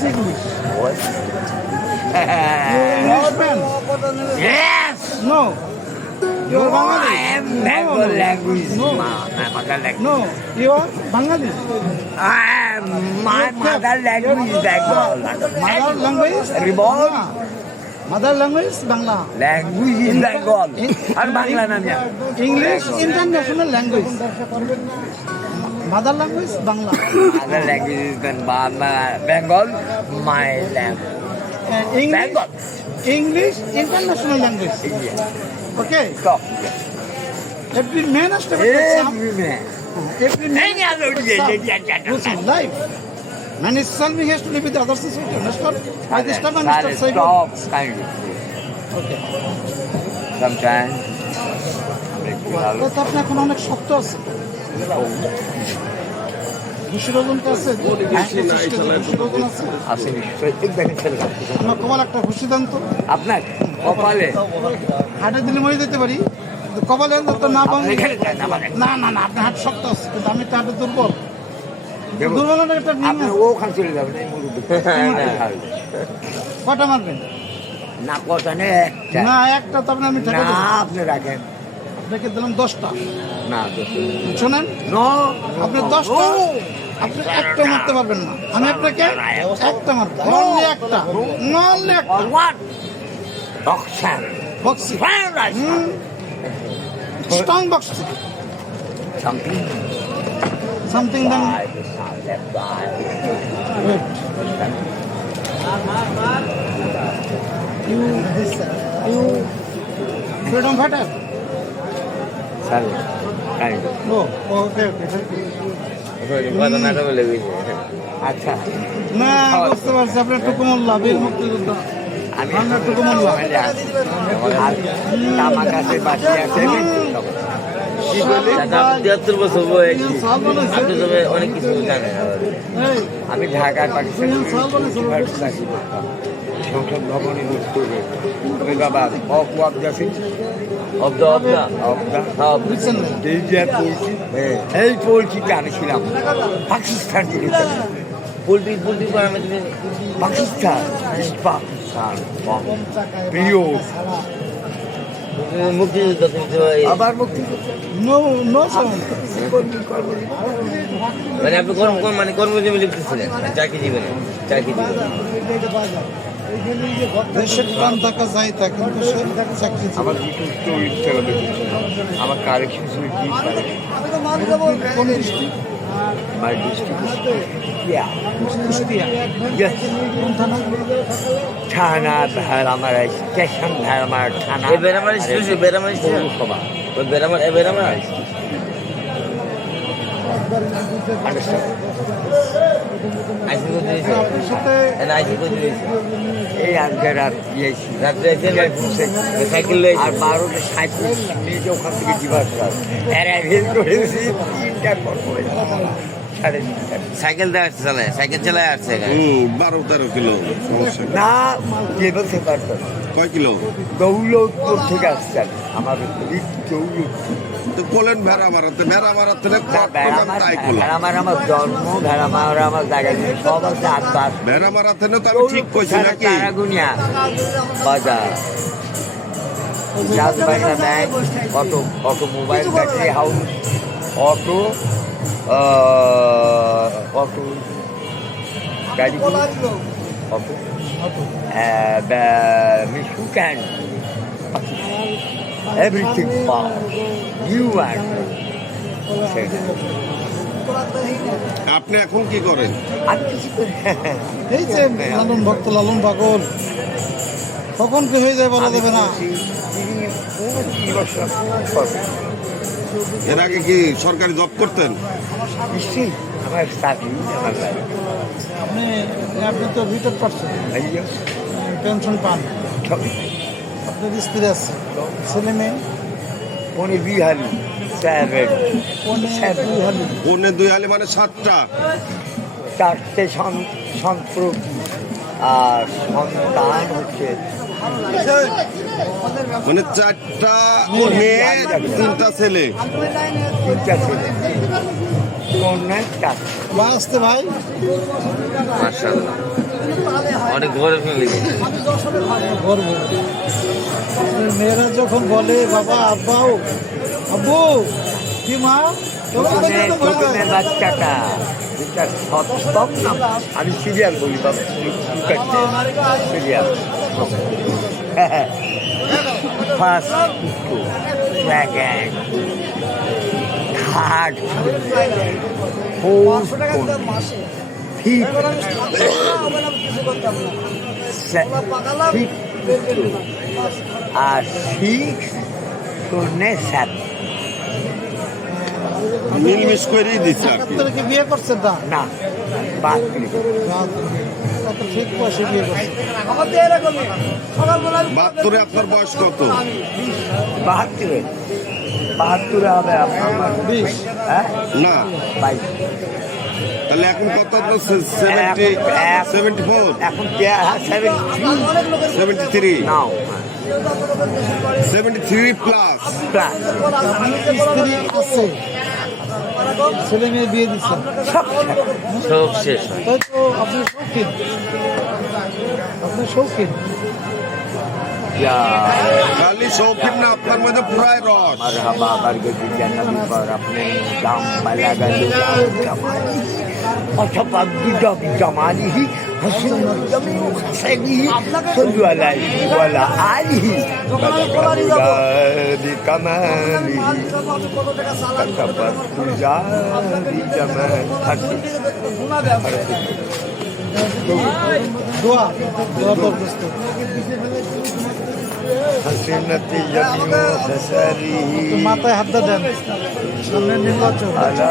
What's English? What's You Englishman? Yes! No. You are No, Bangladesh? I am Bengal language. No. My mother language. No. You are Bangladesh? My mother language is Bengal. Mother language? Revolt. Bangla. Mother language Bangla. Language is Bengal. আর বাংলা নাম জানি। English international language. Mother language Bangla. Mother language is Bengal. My language. English, Bengal. English international language. India. Okay. Top. Every man has to have some. Every man. Every man Any has to other have some rules in life. Man is self, he has to live with the other society. Understand? By this time, understand? Say Stop. Kind of. Okay. Sometimes. তো আপনি এখন অনেক শক্ত আছে ঘুষির ওজন তো আছে ঘুষির ওজন আছে আছে নিশ্চয়ই দেখেন ছেলে আমার কপাল একটা ঘুষি দেন তো আপনার কপালে হাটে দিলে মরে যেতে পারি কিন্তু কপালে তো না পাবেন এখানে যায় না মানে না না না আপনার হাট শক্ত আছে কিন্তু আমি তো হাটে দুর্বল দুর্বল না একটা নিয়ম আপনি আছে। ওখানে চলে যাবেন এই মুরব্বি কটা মারবেন না কটা নেই একটা না একটা তো আপনি আমি ঠেকা না দেবো আপনি রাখেন আপনাকে দিলাম 10টা না শোনেন নো আপনি 10টা আপনি একটা মারতে পারবেন না আমি আপনাকে একটা মারবো অনলি একটা অনলি একটা what boxer boxy fried strong boxy something something then wait you freedom fighter sir kind no okay আচ্ছা না বুঝতে পারছি আপনার টুকু মোল্লা বীর মুক্তিযোদ্ধা আমি আমরা টুকু মোল্লা আমার কাছে বাকি আছে তিয়াত্তর বছর বয়স আপনি তবে অনেক কিছু জানেন আমি ঢাকায় পাকিস্তান সংসদ ভবনে করে ওই বাবা অবদাসী অব্দ অব্দা হ্যাঁ বুঝছেন না এই পরিচিতি আমি ছিলাম পাকিস্তান পোলট্রি পোলট্রি ফার্মে তুমি পাকিস্তান পাকিস্তান প্রিয় মুক্তিযুদ্ধ তুমি তো আবার মুক্তি no no sound মানে আপনি কর্মজীবী লিখতেছিলেন চাকরি জীবনে চাকরি জীবনে দেশের প্রাণ থাকা যায় তা কিন্তু সে চাকরি আমার ইউটিউব স্টোরি আমার কারেকশন কোন ডিস্ট্রিক্ট মাই ডিস্ট্রিক্ট Yes. থানা ভেড়ামার স্টেশন ভেড়ামার থানা এই বেরামার স্টেশন বেরামার স্টেশন পৌরসভা ওই বেরামার এই বেরামার Understand? আইসি করতে দিয়েছে আপনার সাথে আইসি করতে দিয়েছে এই আজকে রাত গিয়েছি রাত্রে এসে সাইকেল লয়েছে আর 12টা 37 মিনিটে ওখান থেকে দিবার অ্যারাইভেল করেছি 3টা করে সাড়ে 3টা সাইকেল দিয়ে আসছে চালায় সাইকেল চালায় আসছে 12-13 কিলো সমস্যা নেই। না কেবল সে পারতো কয় কিলো দৌলতপুর থেকে আসছেন আমার দৌলত তো কোলেন ভেড়া মারাতে তাই কোলো ভেড়ামার আমার জন্ম ভেড়ামার আমার জায়গা সব আছে আটবার ভেড়া মারাতে তো আমি ঠিক কইছি নাকি তারাগুনিয়া বাজার রাজবাড়িটা bank automobile battery house auto গাড়ি অটো মিশু ক্যান এভরিথিং নিউ অ্যান্ড আপনি এখন কি করেন আমি কিছু করি এই যে লালন ভক্ত লালন পাগল কখন কি হয়ে যায় বলা যাবে না এর আগে কি সরকারি জব করতেন নিশ্চয়ই আমার চাকরি আমার লাগে আপনি আপনি তো রিটায়ার পারছেন পেনশন পান আপনার স্ত্রী আছে ছেলে মেয়ে পনে বিহারি স্যারের পৌনে 2 হালি মানে 7টা চারটে সম্প্রতি আর সন্তান হচ্ছে মানে 4টা মেয়ে 3টা ছেলে 3টা ছেলে কন্যা 4 আসতে ভাই মাশাআল্লাহ অনেক বড় ফ্যামিলি। গর্ব। মেয়েরা যখন বলে বাবা আব্বাও আব্বু কি মা তখন তো কিন্তু ভয় প্রথমে লাগে। বাচ্চাটা যেটা সপ্তম নাম, আমি সিরিয়াল বলি বাবা, serial first second third fourth fifth আর সিক্স শূন্য সাত। মিলমিশ করেই দিচ্ছে আর কি। আপনারা কি বিয়ে করছেন না? না বাদ কত ঠিক বয়সে বিয়ে করছেন? 72-এ আপনার বয়স কত? 72 হবে আপনার 20। হ্যাঁ না 22। তাহলে এখন কত? 74 এখন 73 নাও 73 প্লাস। প্লাস স্ত্রী আছে, ছেলে মেয়ে বিয়ে দিচ্ছেন, সব শেষ। তাই তো আপনি শৌখিন, আপনি শৌখিন। খালি শৌখিন না, আপনার মধ্যে পুরাই রস। मरहबा बरगद जन्नत पर अपने दाम बलगल जमाली फसफद जमाली हसन जमीन खसली सल्लु अलैहि वाला आलिहि बलगद कमाली तकबर तुजारी जमाल দোয়া দোয়া দরখাস্ত। हसीनत यमीन खसरी মাথায় হাত দেন, সামনে নির্বাচন। على